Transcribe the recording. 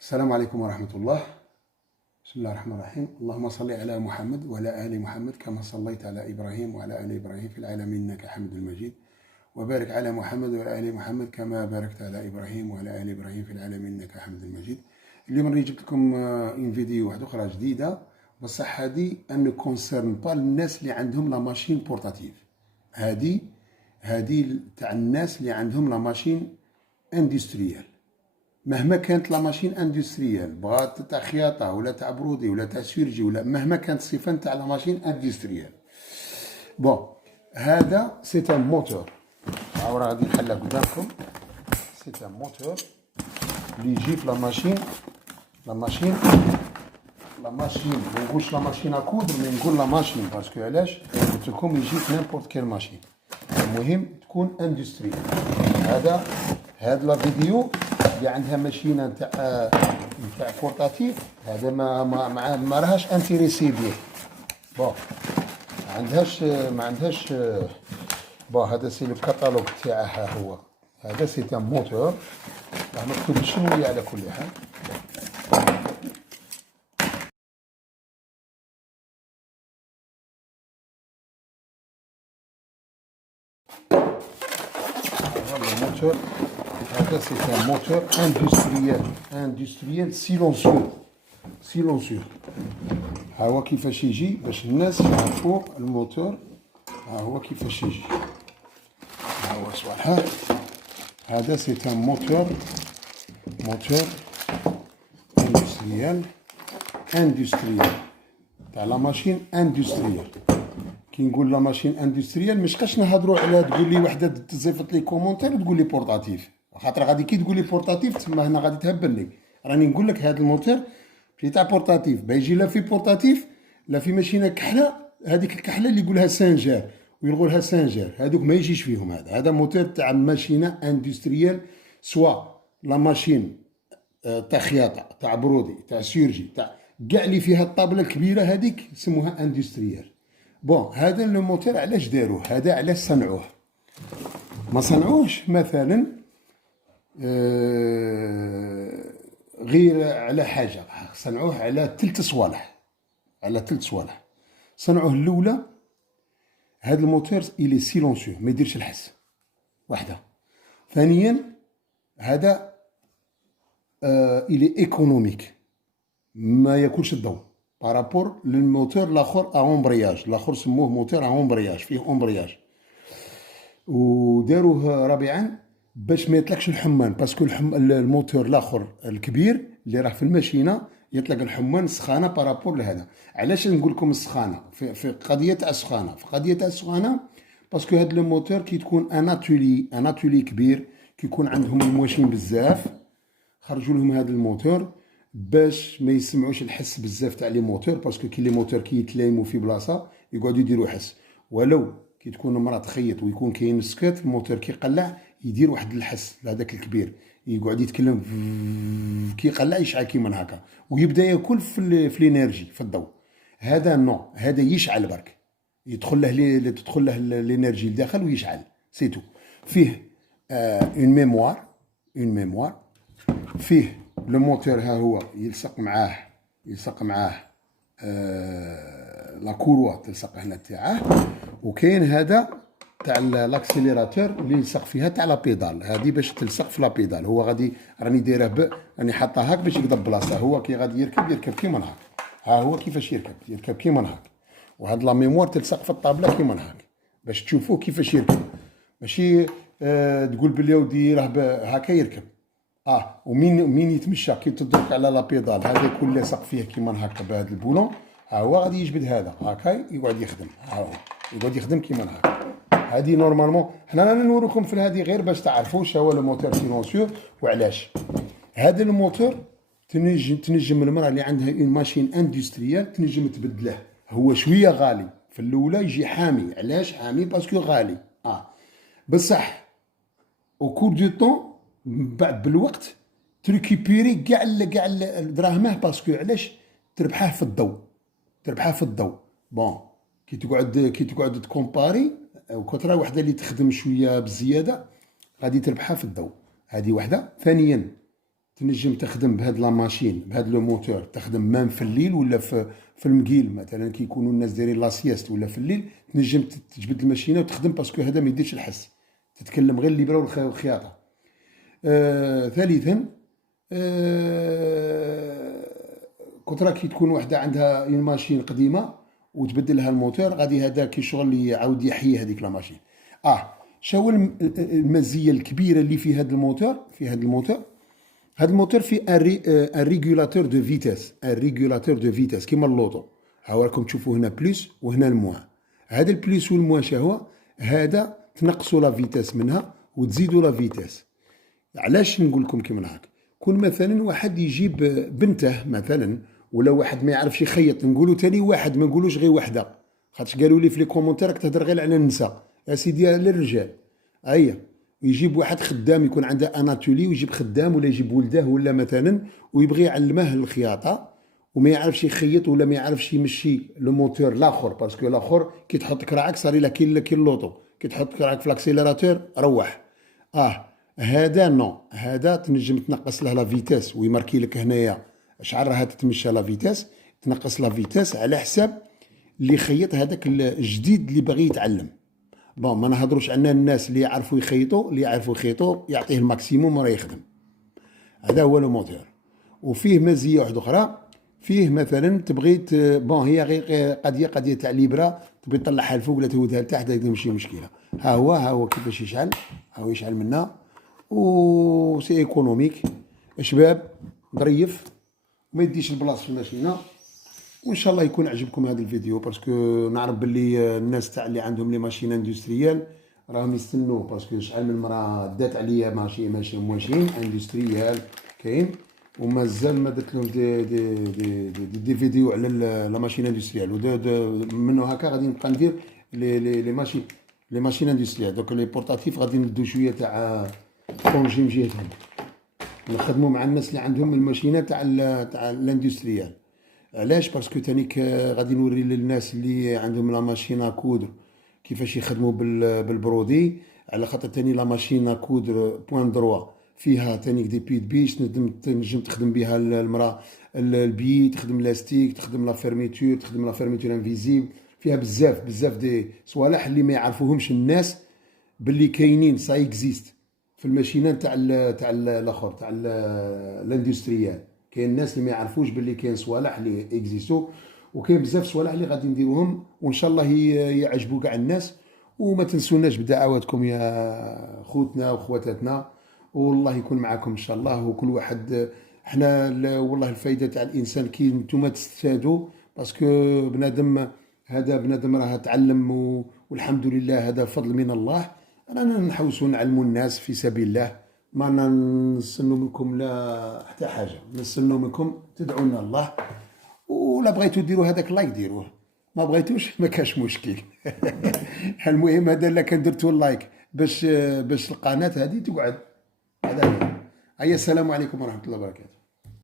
السلام عليكم ورحمة الله. بسم الله الرحمن الرحيم. اللهم صل على محمد وعلى آل محمد كما صليت على إبراهيم وعلى آل إبراهيم في العالمين إنك حميد مجيد، وبارك على محمد وعلى آل محمد كما باركت على إبراهيم وعلى آل إبراهيم في العالمين إنك حميد مجيد. اليوم راني جبت لكم اون فيديو واحدة أخرى جديدة، بصح هذه أن كونسيرن با الناس اللي عندهم لا ماشين بورتاتيف. هذه تاع الناس اللي عندهم لا ماشين اندستريال. مهما كانت لا ماشين اندستريال، بغات تاع خياطه ولا تاع برودي ولا تاع سيرجي ولا مهما كانت الصفه تاع لا ماشين اندستريال. بون، هذا سي ان موتور، هاو راه غادي نحلها قدامكم. سي ان موتور اللي يجي في لا ماشين ما نقولش لا ماشين اكودر، مي نقول لا ماشين باسكو علاش قلت لكم يجي في نيمبورت كيل ماشين، المهم تكون اندستريال. هذا لا فيديو اللي عندها ماشينه نتاع بورتاتيف، هذا ما راهاش انتريسي بيه. بون، ما عندهاش بون. هذا سي لو كاتالوج تاعها، هو هذا سي ان موتور، راه مكتوب شنو على كل حال. الموتور هذا سي ان موتور اندستريال سيلونسيو. ها هو كيفاش يجي باش الناس يعرفوا الموتور. ها هو كيفاش يجي، ها هو صوالح. هذا سي ان موتور اندستريال تاع لا ماشين اندستريال. كي نقول لا ماشين اندستريال مش نهضروا على تقول لي وحده تصيفط لي كومونتير وتقول لي بورتاتيف، خاطر غادي كي تقول لي بورتاتيف تما هنا غادي تهبلني. راني نقول لك هذا الموتور في تاع بورتاتيف، بيجي لا في بورتاتيف لا في ماشينه كحله. هذيك الكحله اللي يقولها سانجار ويلغوا لها سانجار، هذوك ما يجيش فيهم. هذا موتور تاع ماشينه اندستريال، سوا لا ماشين تاع خياطه تاع برودي تاع سيرجي تاع كاع اللي فيها الطابله الكبيره، هذيك يسموها اندستريال. بون، هذا لو موتور علاش داروه؟ هذا علاش صنعوه؟ ما صنعوش مثلا غير على حاجه، صنعوه على ثلاث صوالح. صنعوه الاولى، هذا الموتور الي سيلونسيو ما يديرش الحس، واحده. ثانيا هذا الي ايكونوميك، ما ياكلش الضوء بارابور للموتور الاخر امبرياج. الاخر سموه موتور امبرياج، فيه امبرياج. وداروه رابعا باش ما يطلقش الحمان، باسكو الموتور الاخر الكبير اللي راه في الماشينه يطلق الحمان السخانه بارابور لهذا. علاش نقول لكم السخانه في قضيه تاع السخانه؟ باسكو هذا الموتور كي تكون ان اتولي كبير، كي يكون عندهم المواشين بزاف، خرجوا لهم هذا الموتور باش ما يسمعوش الحس بزاف تاع لي موتور، باسكو كي لي موتور كي يتلايموا في بلاصه يقعدوا يديروا حس. ولو كي تكون المراه تخيط ويكون كاين السكات، الموتور كي يقلع يدير واحد الحس لهذاك الكبير، يقعد يتكلم كي يقلع يشعل كيما هكا، ويبدا ياكل في الانرجي في الضوء. هذا نوع، هذا يشعل برك، تدخل له الانرجي لداخل ويشعل سيتو. فيه اون ميموار، فيه لو موتور. ها هو يلصق معاه لا كوروا تلصق هنا تاعه. وكاين هذا تاع لاكسيليراتور اللي يلصق فيها تاع لا بيدال، هذه باش تلصق في لا بيدال. هو غادي راني دايره راني حاطها هاك باش يقدر بلاصه. هو كي غادي يركب كيما هاك. ها هو كيفاش يركب كيما هاك. وهاد لا ميموار تلصق في الطابله كيما هاك باش تشوفوه كيفاش يركب، ماشي تقول بلي ودي راه هكا يركب. ومين يتمشى كي تدرك على لا بيدال، هذا يكون لاصق فيه كيما هكا بهذا البولون. ها هو غادي يجبد هذا هكا يقعد يخدم. ها هو يقعد يخدم كيما هكا. هذه نورمالمون حنا رانا نوريكم في هذه غير باش تعرفوا واش هو الموتور سيلونسيو وعلاش. هذا الموتور تنجم المراه اللي عندها اون ماشين اندستريال تنجم تبدله. هو شويه غالي في الاولى، يجي حامي. علاش حامي؟ باسكو غالي. بصح او كور دو طون بعد بالوقت تريكيبيري كاع دراهمه، باسكو علاش؟ تربحه في الضوء. بون، كي تقعد تكومباري وكثره وحده اللي تخدم شويه بزياده غادي تربحها في الضوء. هذه وحده. ثانيا تنجم تخدم بهاد لا ماشين بهاد لو موتور، تخدم مام في الليل ولا في المقيل، مثلا كي يكونوا الناس دايرين لا سياست ولا في الليل، تنجم تجبد الماشينه وتخدم، باسكو هذا ما يديرش الحس، تتكلم غير الليبره والخياطه. ثالثا، كنت راكي تكون وحده عندها اون ماشين قديمه وتبدل لها الموتور، غادي هذا كي شغل اللي يعاود يحيي هذيك لا ماشين. شاو المزيه الكبيره اللي في هذا الموتور؟ هذا الموتور فيه ان ريغولاتور دو فيتاس، كيما اللوطو. ها راكم تشوفوا هنا بلس وهنا الموان. هذا البلس والموان شهوه، هذا تنقصوا لا فيتاس منها وتزيدوا لا فيتاس. علاش نقول لكم كيما هاك؟ كون مثلا واحد يجيب بنته مثلا، ولا واحد ما يعرفش يخيط، نقولوا تاني واحد، ما نقولوش غير وحده، خاطش قالوا لي في لي كومونتير راك تهضر غير على النساء، يا سيدي للرجال. يجيب واحد خدام يكون عنده اناتولي، ويجيب خدام ولا يجيب ولده ولا مثلا، ويبغي يعلمه الخياطه وما يعرفش يخيط ولا ما يعرفش يمشي لو موتور الاخر، باسكو الاخر كي تحط كراعك صار لك كي اللوطو، كي تحط كراعك في الاكسيليراتور روح. هذا نو، هذا تنجم تنقص له لا فيتاس ويماركي لك هنايا شحال راها تتمشى لا فيتاس، تنقص لا فيتاس على حساب اللي خيط هذاك الجديد اللي باغي يتعلم. ما نهضروش عن الناس اللي يعرفوا يخيطوا، يعطيه الماكسيموم وراه يخدم. هذا هو لو موتور. وفيه مزيه واحده اخرى، فيه مثلا تبغي هي غير قضيه تاع ليبره، تبغي تطلعها الفوق ولا تهودها لتحت، هذه ماشي مشكله. ها هو كيفاش يشعل، ها هو يشعل منا، و سي ايكونوميك شباب، ظريف، ما يديش البلاص في الماشينه. وان شاء الله يكون عجبكم هذا الفيديو، باسكو نعرف باللي الناس تاع اللي عندهم لي ماشين اندستريال راهم يستنوا، باسكو شحال من مرة دات عليا ماشين اندستريال كاين، ومازال ما درت لهم دي فيديو على لا ماشين اندستريال، منو هكا غادي نبقى ندير لي ماشين اندستريال. دوك لي بورتاتيف غادي ندو شويه تاع كونجي من جهتهم، نخدموا مع الناس اللي عندهم الماشينات تاع الاندستريال. علاش؟ باسكو تانيك غادي نوري للناس اللي عندهم لا ماشين كودر كيفاش يخدموا بالبرودي، على خاطر تاني لا ماشين كودر بوان دروا فيها تانيك دي بيد بيش، تنجم تخدم بها المراه البي، تخدم لاستيك، تخدم لا فيرميتور، تخدم لا فيرميتور انفيزيبل، فيها بزاف دي صوالح اللي ما يعرفوهمش الناس باللي كاينين سا اكزيست في الماشينات تاع الاخر تاع الاندستريال. كاين الناس اللي ما يعرفوش باللي كاين صوالح اللي اكزيستو، وكاين بزاف صوالح اللي غادي نديروهم، وان شاء الله يعجبوا كاع الناس. وما تنسوناش بدعواتكم يا خوتنا وخواتاتنا، والله يكون معكم ان شاء الله. وكل واحد احنا والله الفايده تاع الانسان كي نتوما تستفادوا، باسكو بنادم راه تعلم، والحمد لله هذا فضل من الله. رانا نحوسوا نعلموا الناس في سبيل الله، ما نستنوا منكم لا حتى حاجه، نستنوا منكم تدعونا الله، ولا بغيتوا ديروا هذاك لايك ديروه، ما بغيتوش ما كاش مشكل. المهم هذا الا كان درتوا اللايك باش القناه هذه تقعد. هذا هي. السلام عليكم ورحمه الله وبركاته.